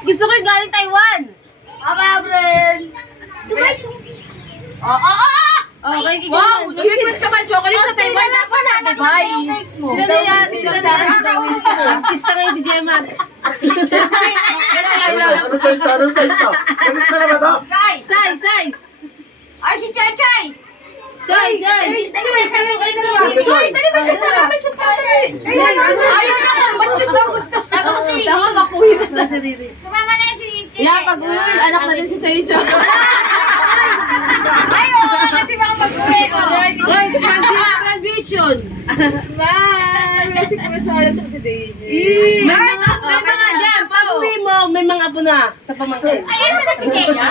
Gusto ko yung galing Taiwan. Dubai. Okay, Wow, nag-request ka ba chocolate sa Taiwan? Dapat sa Dubai. Sila na yan, sila na yan. Artista ngayon si Gemma. Anong size to? Anong size to? Galis na ba to? Size. Ay, si Chay Chay. Joy. Ayaw na ko, matches daw gusto. Tama, makuhi na sa sarili. Sumama na si Chay. Yan, pag-uwi, anak na din si Choy Choy. Ay, oo, kasi baka mag-uwi. Hoy, graduation. May mga dyan, pag-uwi mo, may mga apo na sa pamangkin. Ay, saan na si Kaya?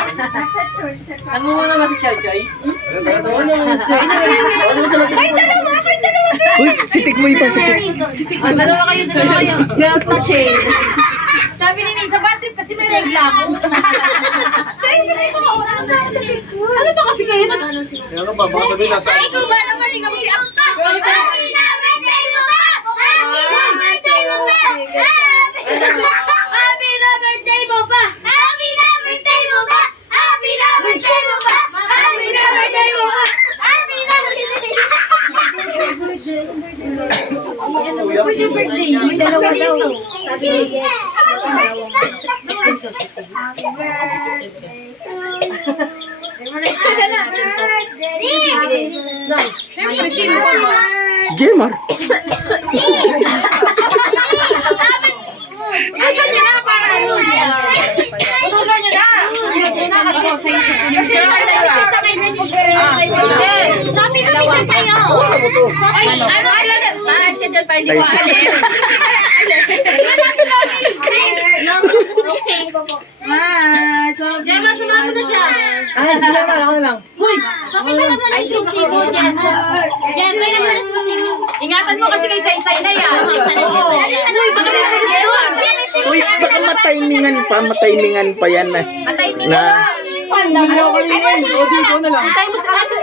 Ano mo naman si Choy Choy? Ano mo sila? Uy, sitik mo ipa, sitik. Dalawa kayo. Girl pa, Chay. Sabi ni Nisa, bad trip kasi may regla ako. Ano ba kasi kayo? Kaya ka ba? Baka sabihin nasa... Ay, ikaw ba naman, tingnan mo si Apta. Happy na birthday mo ba? Happy na birthday mo ba? Happy na birthday mo ba? Happy na birthday mo ba? Happy na birthday mo ba? Happy na birthday mo ba? Happy na birthday mo ba? Happy birthday. May dalawa daw. Siyempre, sino pa ba? Si Jemar. Utusan niya na para ano. Utusan niyo na. Sabi ko sa isip. Sabi na picture kayo. Ay, ano? Maas ka dyan pa, hindi ko alis. Gemma, sumama na siya. Ako lang. Sabi mo naman ang susibo dyan. Yan, may naman ang susibo. Ingatan mo kasi kay Saysay na yan. Oo. Uy, baka may bilis doon. Uy, baka matimingan pa yan na. Matay mo Na, Tayo mo sa akin.